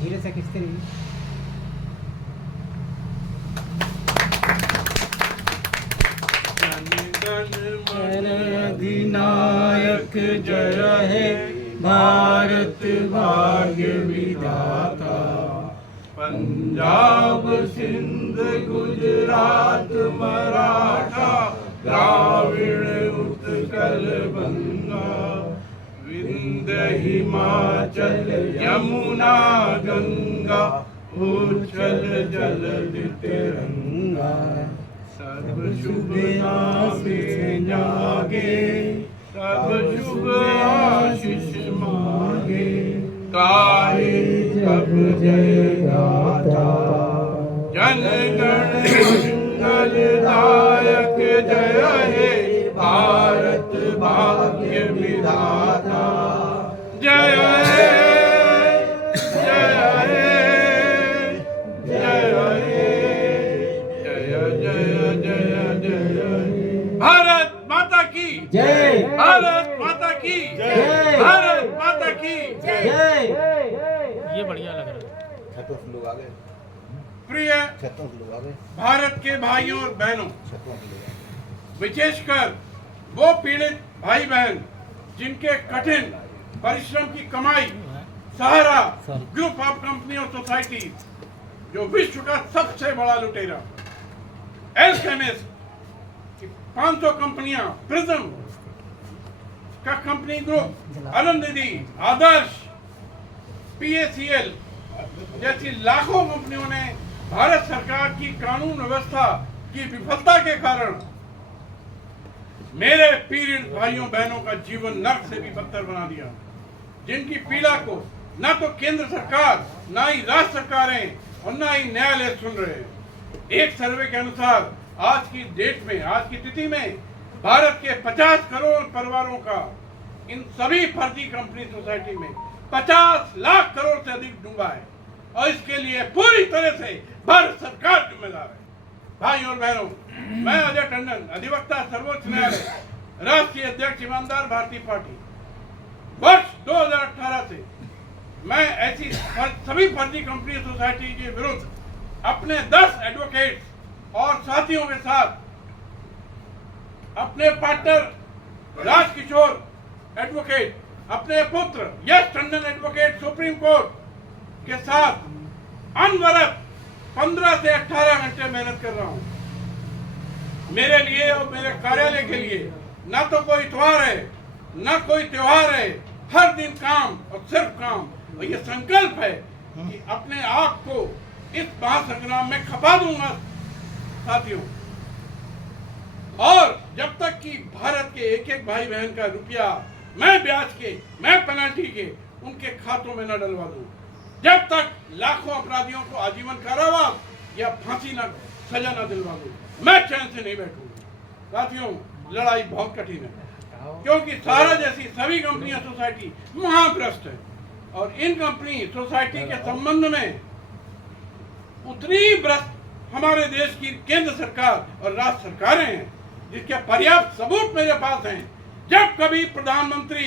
धीरे से खींचते रहिए। जन अधिनायक जय हे भारत भाग्य विधाता। पंजाब सिंध गुजरात मराठा द्राविड़ उत्कल बंगा। विंध्य हिमाचल यमुना गंगा उच्छल जलधि तिरंगा। सब शुभ नाम जागे सब शुभ आशीष मांगे। गाए जब जय गाथा जन गण मंगलदायक जय हे भारत भाग्य विधाता। जय हे जय हे जय हे जय जय जय जय। भारत माता की जय। भारत माता की जय। भारत माता की जय। ये बढ़िया लग रहा है। लोग आ गए, प्रिय लोग आ गए, भारत के भाइयों और बहनों, लोग विशेषकर वो पीड़ित भाई बहन जिनके कठिन परिश्रम की कमाई सहारा ग्रुप ऑफ कंपनी और सोसाइटी, जो विश्व का सबसे बड़ा लुटेरा एल्केमिस्ट, 500 कंपनियां, प्रिज्म का कंपनी ग्रुप, अरुंधति, आदर्श, PACL जैसी लाखों कंपनियों ने भारत सरकार की कानून व्यवस्था की विफलता के कारण मेरे पीड़ित भाइयों बहनों का जीवन नर्क से भी बदतर बना दिया। जिनकी पीड़ा को न तो केंद्र सरकार, न ही राज्य सरकारें और न ही न्यायालय सुन रहे हैं। एक सर्वे के अनुसार आज की डेट में, आज की तिथि में भारत के 50 करोड़ परिवारों का इन सभी फर्जी कंपनी सोसाइटी में 50 लाख करोड़ से अधिक डूबा है और इसके लिए पूरी तरह से भारत सरकार जिम्मेदार है। भाई और बहनों, मैं अजय टंडन, अधिवक्ता सर्वोच्च न्यायालय, राष्ट्रीय अध्यक्ष ईमानदार भारतीय पार्टी, वर्ष 2018 से मैं ऐसी सभी फर्जी कंपनी सोसाइटी के विरुद्ध अपने 10 एडवोकेट और साथियों के साथ अपने पार्टनर राजकिशोर एडवोकेट, अपने पुत्र यश टंडन एडवोकेट सुप्रीम कोर्ट के साथ अनवरत 15 से 18 घंटे मेहनत कर रहा हूं। मेरे लिए और मेरे कार्यालय के लिए न तो कोई इतवार है, न कोई त्योहार है, हर दिन काम और सिर्फ काम। और ये संकल्प है कि अपने आप को इस महासंग्राम में खपा दूंगा साथियों। और जब तक कि भारत के एक एक भाई बहन का रुपया मैं ब्याज के, मैं पेनल्टी के उनके खातों में न डलवा दूं, जब तक लाखों अपराधियों को आजीवन कारावास या फांसी न सजा न दिलवा दूं, मैं चैन से नहीं बैठूंगा। साथियों, लड़ाई बहुत कठिन है क्योंकि सहारा जैसी सभी कंपनियां सोसाइटी महाभ्रष्ट है और इन कंपनी सोसाइटी के संबंध में उतनी भ्रष्ट हमारे देश की केंद्र सरकार और राज्य सरकारें हैं, जिसके पर्याप्त सबूत मेरे पास हैं। जब कभी प्रधानमंत्री,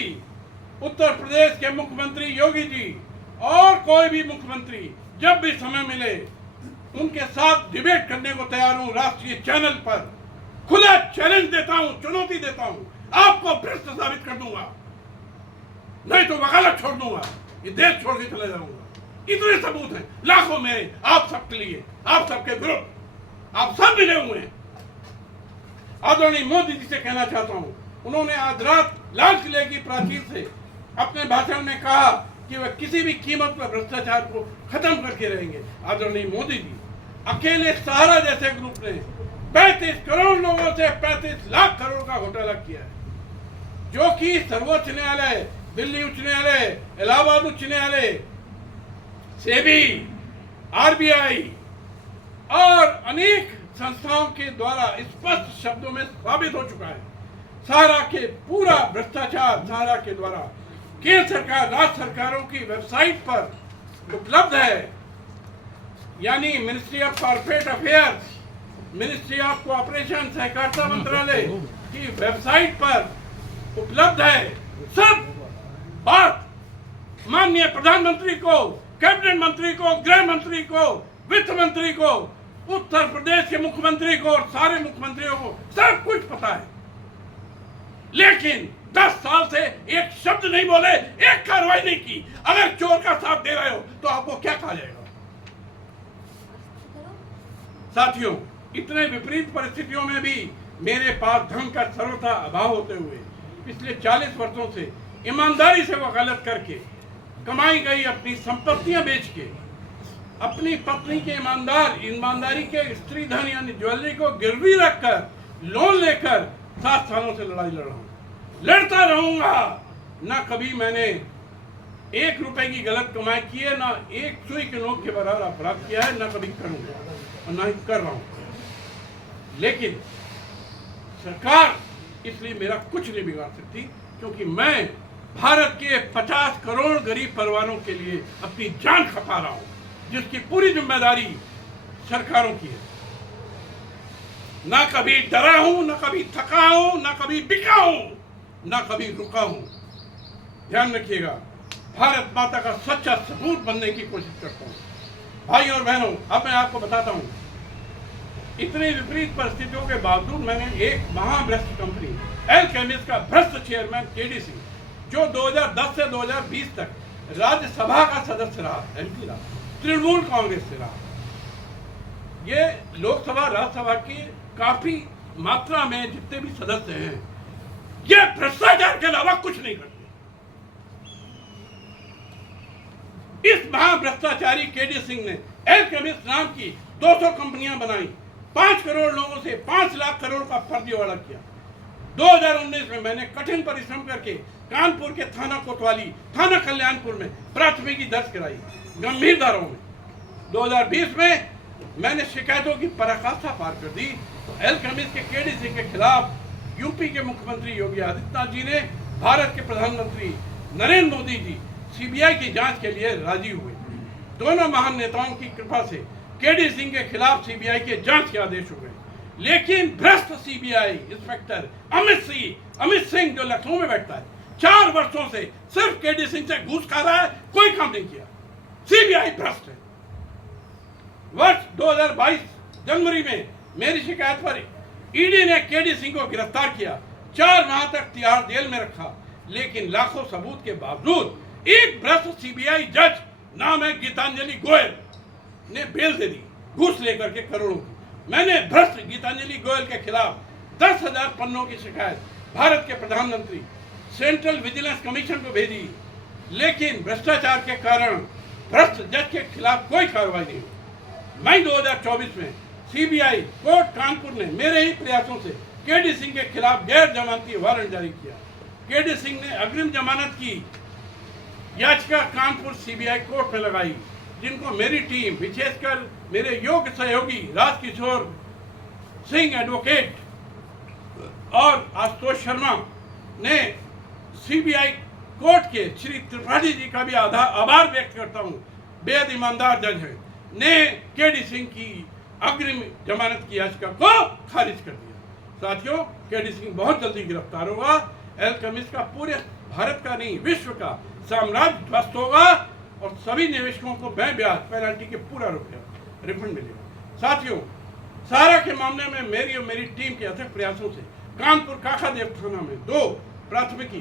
उत्तर प्रदेश के मुख्यमंत्री योगी जी और कोई भी मुख्यमंत्री जब भी समय मिले उनके साथ डिबेट करने को तैयार हूं। राष्ट्रीय चैनल पर खुला चैलेंज देता हूं, चुनौती देता हूं, आपको भ्रष्ट साबित कर दूंगा, नहीं तो वकालत छोड़ दूंगा, ये देश छोड़ के चले जाऊंगा। इतने सबूत हैं लाखों में आप सबके लिए, आप सबके विरुद्ध, आप सब मिले हुए हैं। आदरणीय मोदी जी से कहना चाहता हूं, उन्होंने आज रात लाल किले की प्राचीर से अपने भाषण में कहा कि वह किसी भी कीमत पर भ्रष्टाचार को खत्म करके रहेंगे। आदरणीय मोदी जी, अकेले सहारा जैसे ग्रुप ने 35 करोड़ लोगों से 35 लाख करोड़ का घोटाला किया है, जो कि सर्वोच्च न्यायालय, दिल्ली उच्च न्यायालय, इलाहाबाद उच्च न्यायालय, सेबी, RBI और अनेक संस्थाओं के द्वारा स्पष्ट शब्दों में साबित हो चुका है। सहारा के पूरा भ्रष्टाचार सहारा के द्वारा केंद्र सरकार, राज्य सरकारों की वेबसाइट पर उपलब्ध है, यानी ministry of corporate affairs, ministry of cooperation, सहकारिता मंत्रालय की वेबसाइट पर उपलब्ध है। सब बात माननीय प्रधानमंत्री को कैबिनेट मंत्री को, गृह मंत्री को, वित्त मंत्री को, उत्तर प्रदेश के मुख्यमंत्री को और सारे मुख्यमंत्रियों को सब कुछ पता है, लेकिन 10 साल से एक शब्द नहीं बोले, एक कार्रवाई नहीं की। अगर चोर का साथ दे रहे हो तो आपको क्या कहा जाएगा? साथियों, इतने विपरीत परिस्थितियों में भी मेरे पास धन का सर्वथा अभाव होते हुए पिछले 40 वर्षों से ईमानदारी से वकालत करके कमाई गई अपनी संपत्तियां बेच के अपनी पत्नी के ईमानदारी के स्त्री धन यानी ज्वेलरी को गिरवी रखकर लोन लेकर 7 सालों से लड़ाई लड़ रहा हूं, लड़ता रहूंगा। ना कभी मैंने 1 रुपए की गलत कमाई की है, ना एक सुई के नोक के बराबर अपराध किया है, ना कभी करूंगा और ना ही कर रहा हूं। लेकिन सरकार इसलिए मेरा कुछ नहीं बिगाड़ सकती, क्योंकि मैं भारत के 50 करोड़ गरीब परिवारों के लिए अपनी जान खपा रहा हूं, जिसकी पूरी जिम्मेदारी सरकारों की है। ना कभी डरा हूं, ना कभी थका हूं, ना कभी बिका हूं, ना कभी रुका हूं। ध्यान रखिएगा, भारत माता का सच्चा सबूत बनने की कोशिश करता हूं। भाई और बहनों, अब मैं आपको बताता हूं, इतनी विपरीत परिस्थितियों के बावजूद मैंने एक महाभ्रष्ट कंपनी एल्केमिस्ट का भ्रष्ट चेयरमैन केडी सिंह, जो 2010 से 2020 तक राज्यसभा का सदस्य रहा, एमपी रहा, तृणमूल कांग्रेस से रहा, ये लोकसभा राज्यसभा की काफी मात्रा में जितने भी सदस्य हैं, ये भ्रष्टाचार के अलावा कुछ नहीं करते। इस महाभ्रष्टाचारी केडी सिंह ने एल्केमिस्ट नाम की 200 कंपनियां बनाई, 5 करोड़ लोगों से 5 लाख करोड़ का फर्जीवाड़ा किया। 2019 में मैंने कठिन परिश्रम करके कानपुर के थाना कोतवाली, थाना कल्याणपुर में प्राथमिकी दर्ज कराई गंभीर धाराओं में। 2020 में मैंने शिकायतों की पराकाष्ठा पार कर दी। एल्केमिस्ट के केडी सिंह के खिलाफ यूपी के मुख्यमंत्री योगी आदित्यनाथ जी ने भारत के प्रधानमंत्री नरेंद्र मोदी जी सीबीआई की जांच के लिए राजी हुए। दोनों महान नेताओं की कृपा से केडी सिंह के खिलाफ सीबीआई के जांच के आदेश हुए, लेकिन भ्रष्ट सीबीआई इंस्पेक्टर अमित सिंह जो लखनऊ में बैठता है, 4 वर्षों से सिर्फ केडी सिंह से घूस खा रहा है, कोई काम नहीं किया। सीबीआई भ्रष्ट है। वर्ष 2022 जनवरी में मेरी शिकायत पर ईडी ने केडी सिंह को गिरफ्तार किया, 4 माह तक तिहाड़ जेल में रखा, लेकिन लाखों सबूत के बावजूद एक भ्रष्ट सीबीआई जज नाम है गीतांजलि गोयल ने बेल दे दी, घूस लेकर के करोड़ों की। मैंने भ्रष्ट गीतांजलि गोयल के खिलाफ 10,000 पन्नों की शिकायत भारत के प्रधानमंत्री सेंट्रल विजिलेंस कमीशन को भेजी, लेकिन भ्रष्टाचार के कारण भ्रष्ट जज के खिलाफ कोई कार्रवाई नहीं हुई। मई 2024 में सीबीआई कोर्ट कानपुर ने मेरे ही प्रयासों से केडी सिंह के खिलाफ गैर जमानती वारंट जारी किया। केडी सिंह ने अग्रिम जमानत की याचिका कानपुर सीबीआई कोर्ट में लगाई, जिनको मेरी टीम, विशेषकर मेरे योग्य सहयोगी राजकिशोर सिंह एडवोकेट और आशुतोष शर्मा ने सीबीआई कोर्ट के श्री त्रिपाठी जी का भी आभार व्यक्त करता हूं, बेहद ईमानदार जज हैं, ने केडी सिंह की अग्रिम जमानत की याचिका को खारिज कर दिया। साथियों, केडी सिंह बहुत जल्दी गिरफ्तार होगा। एल्केमिस्ट का पूरे भारत का नहीं, विश्व का साम्राज्य ध्वस्त होगा और सभी निवेशकों को ब्याज पेनल्टी के पूरा रुपया रिफंड मिलेगा। साथियों, सारा के मामले में मेरी और मेरी टीम के अथक प्रयासों से कानपुर काकादेव थाना में 2 प्राथमिकी,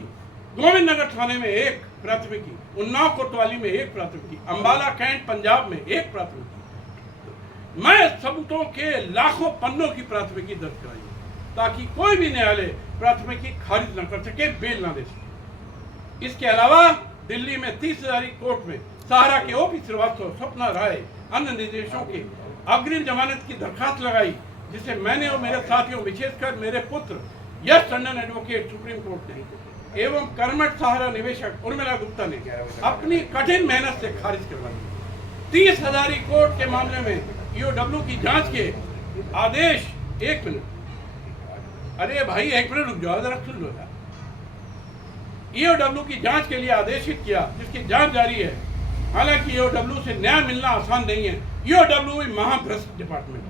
गोविंद नगर थाने में 1 प्राथमिकी, उन्नाव कोतवाली में 1 प्राथमिकी, अंबाला कैंट पंजाब में 1 प्राथमिकी, मैं सबूतों के लाखों पन्नों की प्राथमिकी दर्ज कराई, ताकि कोई भी न्यायालय प्राथमिकी खारिज न कर सके, बेल न दे सके। इसके अलावा दिल्ली में 30,000 कोर्ट में सहारा के ओपी श्रीवास्तव, स्वप्ना राय, अन्य निर्देशों के अग्रिम जमानत की दरखास्त लगाई, जिसे मैंने और मेरे साथियों, विशेषकर मेरे पुत्र यश टंडन एडवोकेट सुप्रीम कोर्ट ने एवं कर्मठ सहारा निवेशक उर्मिला गुप्ता ने अपनी कठिन मेहनत से खारिज करवा दी। 30,000 कोर्ट के मामले में ईओडब्ल्यू की जांच के आदेश, 1 मिनट, अरे भाई 1 मिनट रुक जाओ, जरा सुन लो यार। ईओडब्ल्यू की जांच के लिए आदेशित किया, जिसकी जांच जारी है। हालांकि ईओडब्ल्यू से न्याय मिलना आसान नहीं है, ईओडब्ल्यू महाभ्रष्ट डिपार्टमेंट।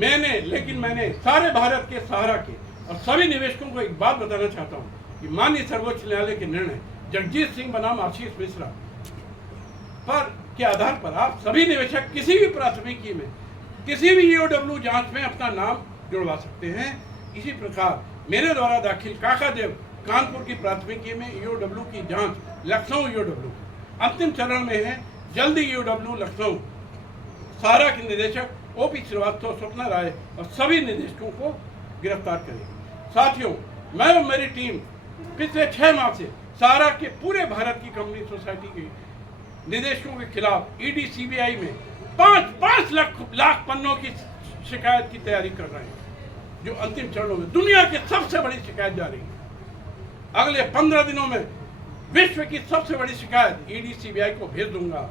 मैंने सारे भारत के सहारा के और सभी निवेशकों को एक बात बताना चाहता हूं कि माननीय सर्वोच्च न्यायालय के निर्णय जगजीत सिंह बनाम आशीष मिश्रा पर के आधार पर आप सभी निवेशक किसी भी प्राथमिकी में, किसी भी ईओडब्ल्यू जांच में अपना नाम जुड़वा सकते हैं। इसी प्रकार मेरे द्वारा दाखिल काकादेव कानपुर की प्राथमिकी में ईओडब्ल्यू की जांच लखनऊ ईओडब्ल्यू अंतिम चरण में है। जल्दी ईओडब्ल्यू लखनऊ सारा के निदेशक ओपी श्रीवास्तव, स्वप्ना राय और सभी निदेशकों को गिरफ्तार करेगी। साथियों, मैं और मेरी टीम पिछले 6 माह से सारा के पूरे भारत की कंपनी सोसाइटी के निदेशकों के खिलाफ ईडी सीबीआई में 5 लाख पन्नों की शिकायत की तैयारी कर रहे हैं, जो अंतिम चरणों में दुनिया की सबसे बड़ी शिकायत जा रही है। अगले 15 दिनों में विश्व की सबसे बड़ी शिकायत ईडी सीबीआई को भेज दूंगा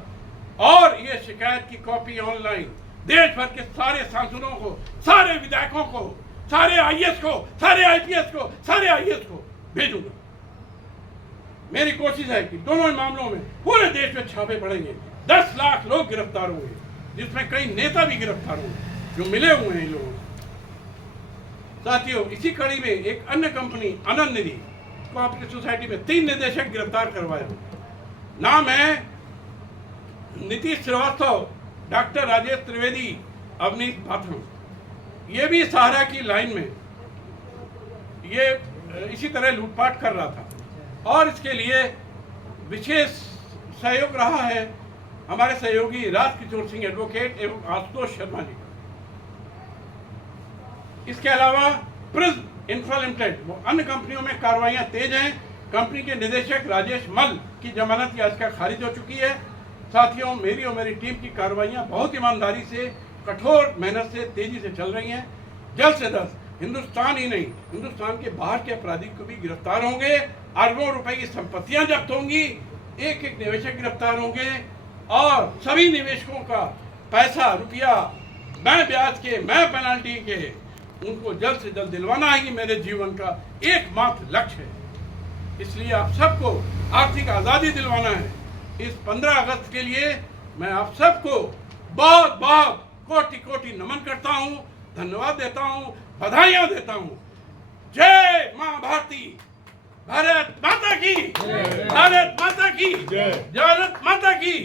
और ये शिकायत की कॉपी ऑनलाइन देश भर के सारे सांसदों को, सारे विधायकों को, सारे आईएएस को, सारे आईपीएस को, सारे आईएएस को भेजूंगा। मेरी कोशिश है कि दोनों मामलों में पूरे देश में छापे पड़ेंगे। 10 लाख लोग गिरफ्तार होंगे, जिसमें कई नेता भी गिरफ्तार होंगे जो मिले हुए हैं इन लोगों से। साथियों, इसी कड़ी में एक अन्य कंपनी आनंद निधि कोऑपरेटिव सोसाइटी में 3 निदेशक गिरफ्तार करवाए। नाम है नीतीश श्रीवास्तव, डॉक्टर राजेश त्रिवेदी, अवनीश बाथम। ये भी सहारा की लाइन में ये इसी तरह लूटपाट कर रहा था और इसके लिए विशेष सहयोग रहा है हमारे सहयोगी राजकिशोर सिंह एडवोकेट एवं आशुतोष शर्मा जी। इसके अलावा प्रिज्म इंफ्रा लिमिटेड वो अन्य कंपनियों में कार्रवाइयां तेज हैं। कंपनी के निदेशक राजेश मल की जमानत याचिका खारिज हो चुकी है। साथियों, मेरी और मेरी टीम की कार्रवाइयां बहुत ईमानदारी से, कठोर मेहनत से, तेजी से चल रही हैं। जल्द से जल्द हिंदुस्तान ही नहीं, हिंदुस्तान के बाहर के अपराधी को भी गिरफ्तार होंगे। अरबों रुपए की संपत्तियां जब्त होंगी, एक एक निवेशक गिरफ्तार होंगे और सभी निवेशकों का पैसा, रुपया, मैं ब्याज के, मैं पेनल्टी के, उनको जल्द से जल्द दिलवाना ही मेरे जीवन का एकमात्र लक्ष्य है। इसलिए आप सबको आर्थिक आज़ादी दिलवाना है। इस 15 अगस्त के लिए मैं आप सबको बहुत बहुत कोटि कोटि नमन करता हूँ, धन्यवाद देता हूँ, बधाइयाँ देता हूँ। जय माँ भारती, भारत माता की, भारत माता की, भारत माता की।